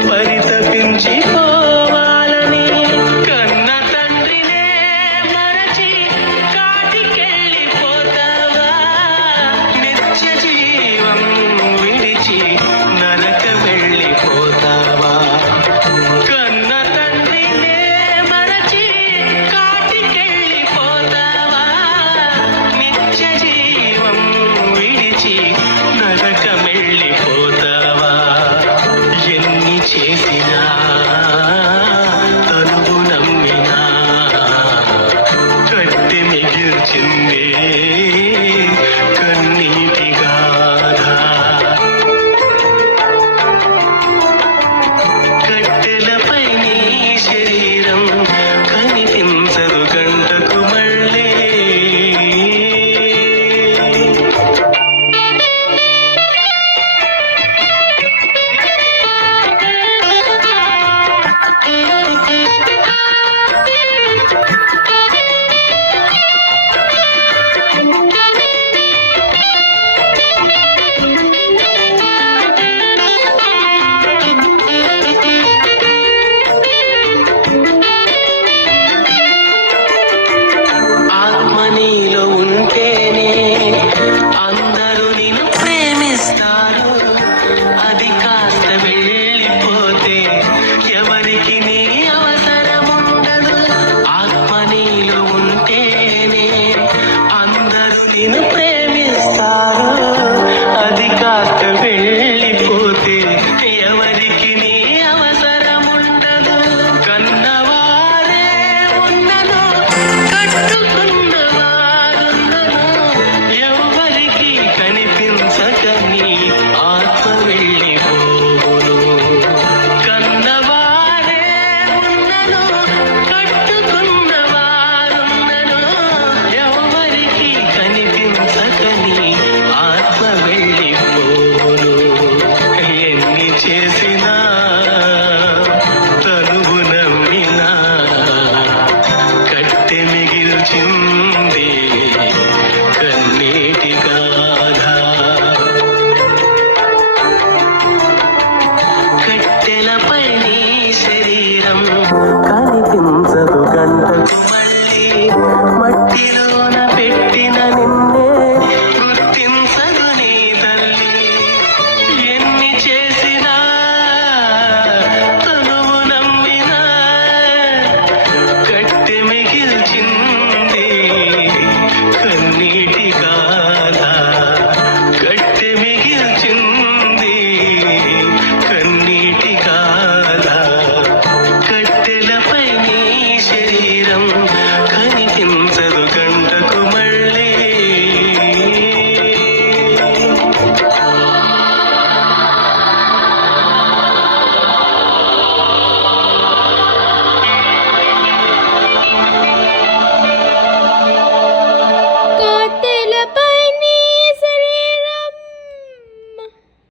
పరితపించి పోవాలని కన్న తండ్రినే మరచి కాటికెళ్ళిపోతావా నిత్య జీవం విడిచి నరక వెళ్ళిపోతావా కన్న తండ్రినే మరచి కాటికెళ్ళిపోతావా నిత్య జీవం విడిచి నరక వెళ్ళిపోతావా ఎన్ని చేసినా తనువు నమ్మినా కట్టి మిగిల్చిందే కన్నీటి గాథ కట్టెలపై నీ శరీరం కనిపించదు గంటకు మళ్ళీ నీలో ఉంటేనే అందరూ నిన్ను ప్రేమిస్తారు అది కాస్త వెళ్ళిపోతే ఎవరికి నీ అవసరం ఉండదు ఆత్మ నీలో ఉంటేనే అందరూ నిన్ను ప్రేమిస్తారు అది కాస్త వెళ్ళిపోతే ఎవరికి నీ అవసరం ఉండదు కన్నవారే ఉన్నను కట్టుకున్న కనిపించకని ఆత్మ వెళ్ళిపోవును కన్నవారే ఉన్నను కట్టుకున్న వారున్నను ఎవరికి కనిపించకని ఆత్మ వెళ్ళిపోవును ఎన్ని చేసినా